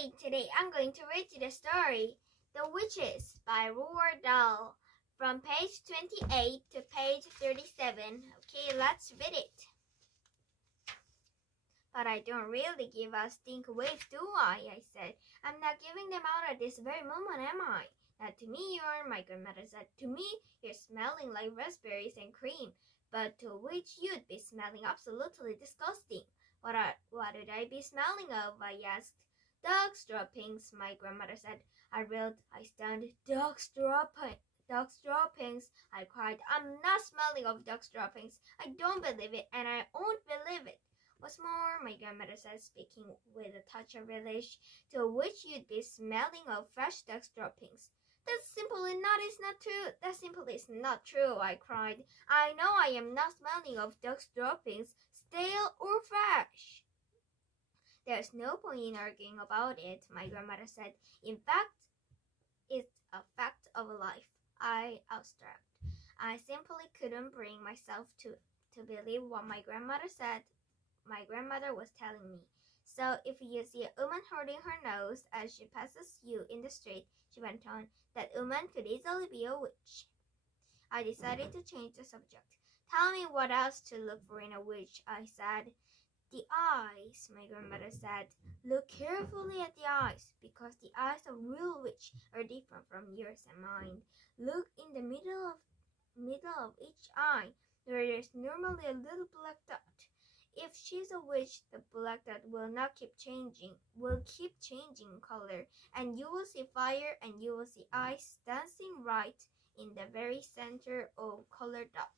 Lily. Today I'm going to read you the story The Witches by Roald Dahl from page 28 to page 37. Okay, let's read it. But I don't really give out stink waves, do I said. I'm not giving them out at this very moment, am I? Not to me you are, my grandmother said. To me you're smelling like raspberries and cream, but to which you'd be smelling absolutely disgusting. What would I be smelling of? I asked. Dog's droppings, my grandmother said. I stunned. Dog's droppings, I cried. I'm not smelling of dog's droppings. I don't believe it, and I won't believe it. What's more, my grandmother said, speaking with a touch of relish, to which you'd be smelling of fresh dog's droppings. That simply is not true, I cried. I know I am not smelling of dog's droppings, stale or fresh. There's no point in arguing about it, my grandmother said. In fact, it's a fact of life. I abstract. I simply couldn't bring myself to believe what my grandmother said. My grandmother was telling me. So if you see a woman holding her nose as she passes you in the street, she went on, that woman could easily be a witch. I decided to change the subject. Tell me what else to look for in a witch, I said. The eyes, my grandmother said. Look carefully at the eyes, because the eyes of a real witch are different from yours and mine. Look in the middle of each eye, where there's normally a little black dot. If she's a witch, the black dot will keep changing color, and you will see fire and you will see eyes dancing right in the very center of colored dot.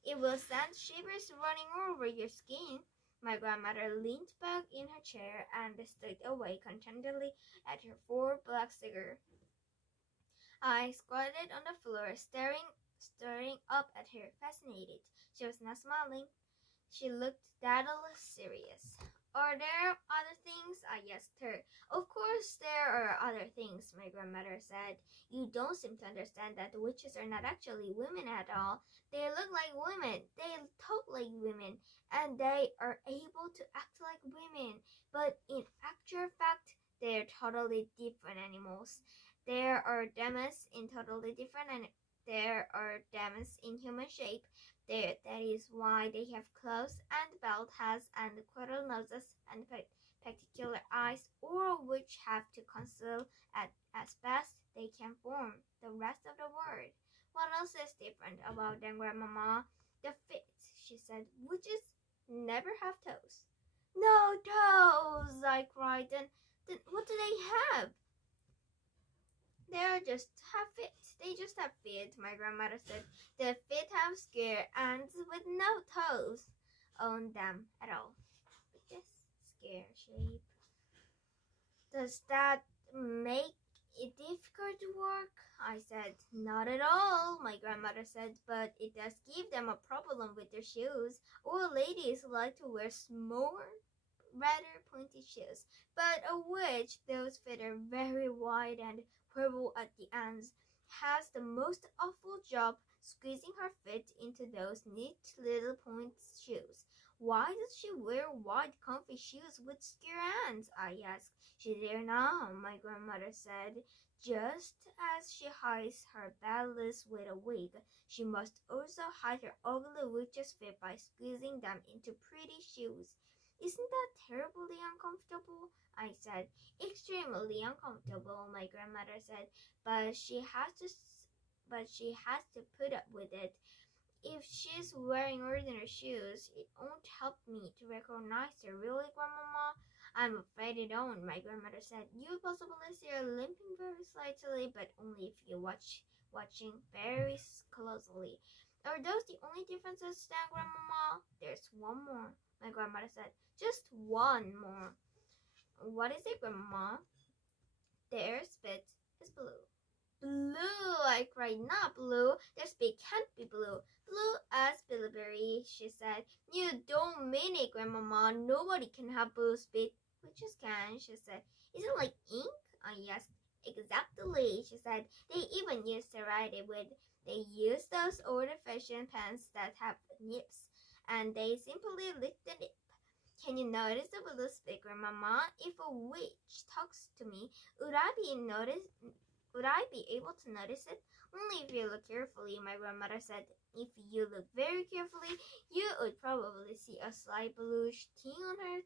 It will send shivers running over your skin. My grandmother leaned back in her chair and stood away contentedly at her 4 black cigars. I squatted on the floor, staring up at her, fascinated. She was not smiling. She looked deadly serious. Are there other things? I asked her. Of course there are other things, my grandmother said. You don't seem to understand that the witches are not actually women at all. They look like women, they talk like women, and they are able to act like women. But in actual fact, they are totally different animals. There are demons in human shape. That is why they have claws and belt heads and quarter noses and particular eyes, all of which have to conceal as best they can form the rest of the world. What else is different about them, Grandmama? The feet, she said. Witches never have toes. No toes, I cried. Then what do they have? They just have feet, my grandmother said. The feet have square ends with no toes on them at all. With this square shape. Does that make it difficult to work? I said. Not at all, my grandmother said, but it does give them a problem with their shoes. All ladies like to wear small, rather pointy shoes, but a witch, those feet are very wide and purple at the ends, has the most awful job squeezing her feet into those neat little point shoes. Why does she wear wide comfy shoes with square ends? I asked. She dare not, my grandmother said. Just as she hides her bellies with a wig, she must also hide her ugly witch's feet by squeezing them into pretty shoes. Isn't that terribly uncomfortable? I said. Extremely uncomfortable, my grandmother said, but she has to put up with it. If she's wearing ordinary shoes, it won't help me to recognize her, really, Grandmama? I'm afraid it won't, my grandmother said. You'll possibly see her limping very slightly, but only if you watching very closely. Are those the only differences, then, Grandmama? There's one more, my grandmother said. Just one more. What is it, Grandma? Their spit is blue. Blue, I cried. Not blue. Their spit can't be blue. Blue as bilberry, she said. You don't mean it, Grandmama. Nobody can have blue spit. Witches can, she said. Is it like ink? I asked. Exactly, she said. They even used to write it with. They use those old-fashioned pens that have nips, and they simply lick the nip. Can you notice the blue speck, Grandmama? If a witch talks to me, would I be able to notice it? Only if you look carefully, my grandmother said. If you look very carefully, you would probably see a slight bluish thing on her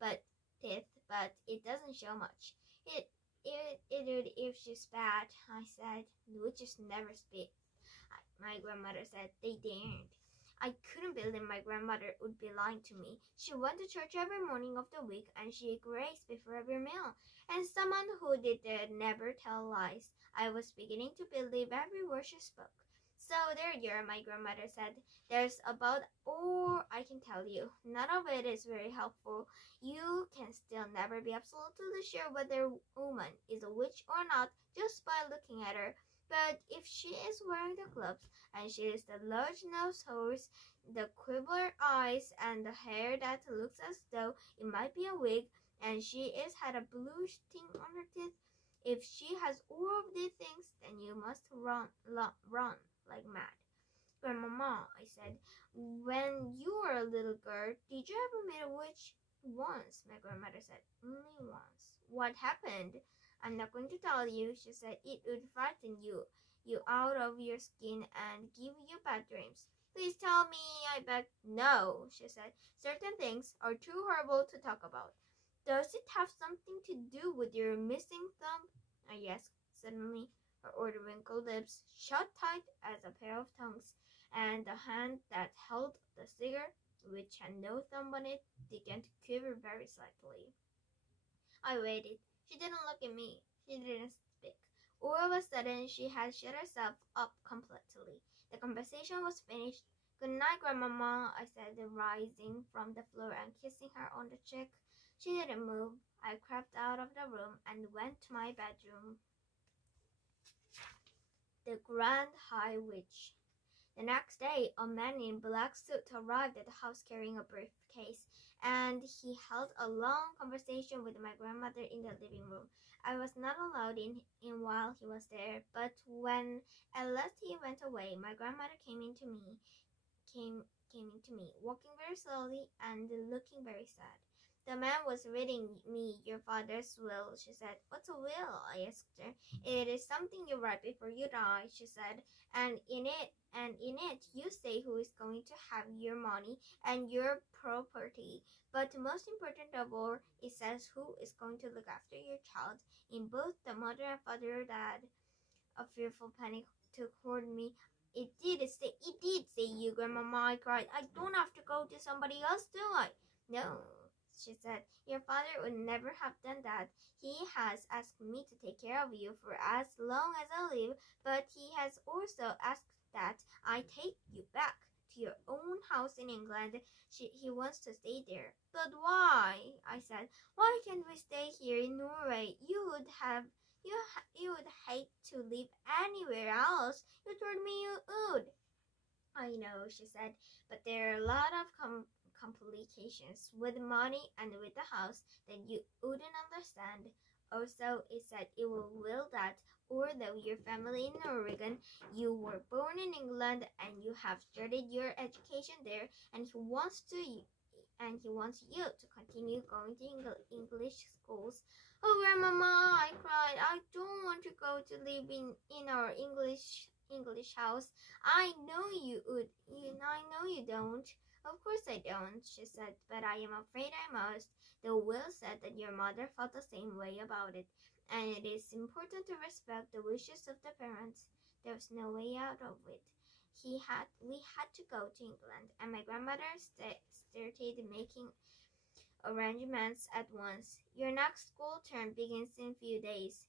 but it doesn't show much. It would if she spat, I said. Witches never spit, my grandmother said. They daren't. I couldn't believe my grandmother would be lying to me. She went to church every morning of the week, and she grace before every meal. And someone who did that never tell lies. I was beginning to believe every word she spoke. So there you are, my grandmother said. There's about all I can tell you. None of it is very helpful. You can still never be absolutely sure whether a woman is a witch or not just by looking at her. But if she is wearing the gloves, and she has the large-nosed horse, the quibbler eyes, and the hair that looks as though it might be a wig, and she is had a bluish thing on her teeth, if she has all of these things, then you must run like mad. Grandmama, I said, when you were a little girl, did you ever meet a witch? Once, my grandmother said. Only once. What happened? I'm not going to tell you, she said. It would frighten you out of your skin and give you bad dreams. Please tell me, I begged. No, she said. Certain things are too horrible to talk about. Does it have something to do with your missing thumb? I asked. Suddenly, her old wrinkled lips shut tight as a pair of tongues, and the hand that held the cigar, which had no thumb on it, began to quiver very slightly. I waited. She didn't look at me. She didn't speak. All of a sudden, she had shut herself up completely. The conversation was finished. Good night, Grandmama, I said, rising from the floor and kissing her on the cheek. She didn't move. I crept out of the room and went to my bedroom. The Grand High Witch. The next day, a man in black suit arrived at the house carrying a briefcase, and he held a long conversation with my grandmother in the living room. I was not allowed in while he was there, but when at last he went away, my grandmother came into me, walking very slowly and looking very sad. The man was reading me your father's will, she said. What's a will? I asked her. It is something you write before you die, she said, and in it you say who is going to have your money and your property. But most important of all, it says who is going to look after your child. In both the mother and father died. A fearful panic took hold of me. It did say you, Grandmama, I cried. I don't have to go to somebody else, do I? No, she said. Your father would never have done that. He has asked me to take care of you for as long as I live, but he has also asked that I take you back to your own house in England. He wants to stay there. But why? I said. Why can't we stay here in Norway? You would hate to live anywhere else. You told me you would. I know, she said, but there are a lot of complications with money and with the house that you wouldn't understand. Also, it said it will that although your family in Oregon, you were born in England and you have started your education there, and he wants you to continue going to English schools. Oh, Grandmama, I cried. I don't want to go to live in our English house. I know you would. I know you don't. Of course I don't, she said, but I am afraid I must. The will said that your mother felt the same way about it, and it is important to respect the wishes of the parents. There was no way out of it. We had to go to England, and my grandmother started making arrangements at once. Your next school term begins in a few days,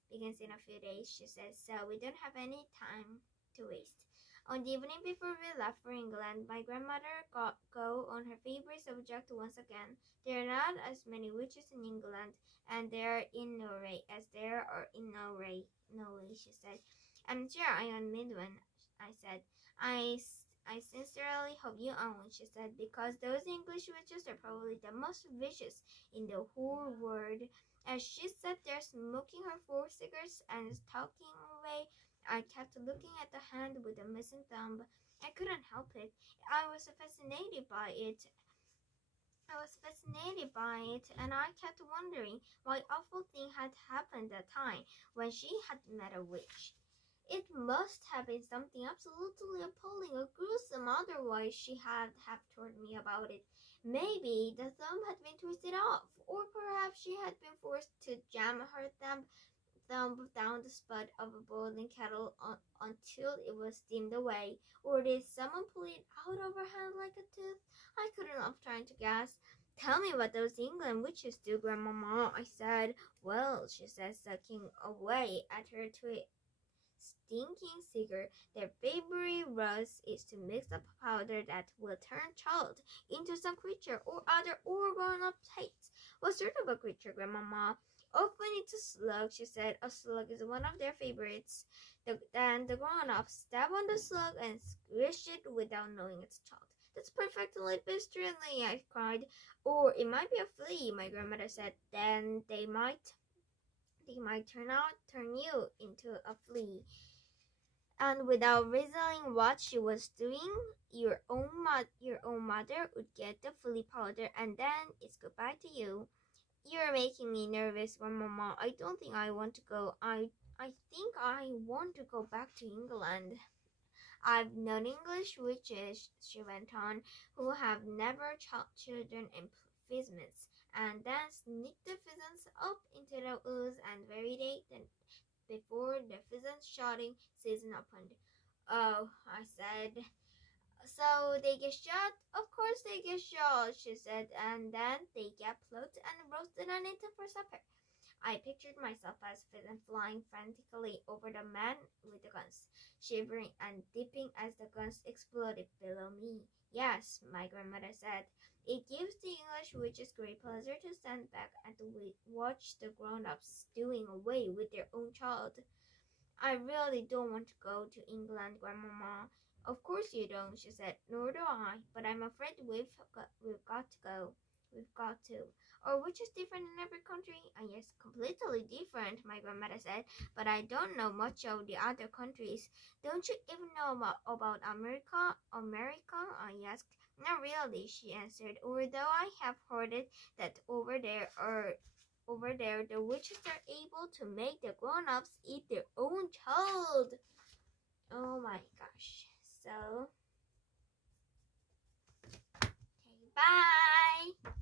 she said, so we don't have any time to waste. On the evening before we left for England, my grandmother go on her favorite subject once again. There are not as many witches in England, and there are in Norway as there are in Norway, she said. I'm sure I am one, I said. I sincerely hope you own, she said, because those English witches are probably the most vicious in the whole world. As she sat there smoking her 4 cigars and talking away, I kept looking at the hand with the missing thumb. I couldn't help it. I was fascinated by it. I was fascinated by it, and I kept wondering why awful thing had happened that time when she had met a witch. It must have been something absolutely appalling or gruesome, otherwise she had have told me about it. Maybe the thumb had been twisted off, or perhaps she had been forced to jam her thumb down the spout of a boiling kettle until it was steamed away, or did someone pull it out of her hand like a tooth? I couldn't help trying to gasp. Tell me what those England witches do, Grandmama, I said. Well, she said, sucking away at her stinking cigarette. Their favorite ruse is to mix up a powder that will turn child into some creature or other or grown-up hates. What sort of a creature, Grandmama? Often it's a slug, she said. A slug is one of their favorites. Then the grown-ups stab on the slug and squish it without knowing it's child. That's perfectly bestially, I cried. Or it might be a flea, my grandmother said. Then they might turn you into a flea. And without realizing what she was doing, your own mother would get the flea powder, and then it's goodbye to you. You're making me nervous, Grandmama. I don't think I want to go. I think I want to go back to England. I've known English witches, she went on, who have never taught children in pheasants, and then sneaked the pheasants up into the woods and buried them before the pheasant shooting season opened. Oh, I said. So they get shot? Of course they get shot, she said, and then they get plucked and roasted and eaten for supper. I pictured myself as pheasant flying frantically over the men with the guns, shivering and dipping as the guns exploded below me. Yes, my grandmother said. It gives the English witches great pleasure to stand back and watch the grown-ups doing away with their own child. I really don't want to go to England, Grandmama. Of course you don't, she said. Nor do I, but I'm afraid we've got to go. We've got to. Or which is different in every country? Yes, completely different, my grandmother said, but I don't know much of the other countries. Don't you even know about America? I asked. Not really, she answered, although I have heard it that over there the witches are able to make the grown-ups eat their own child. Oh my gosh. So, okay, bye.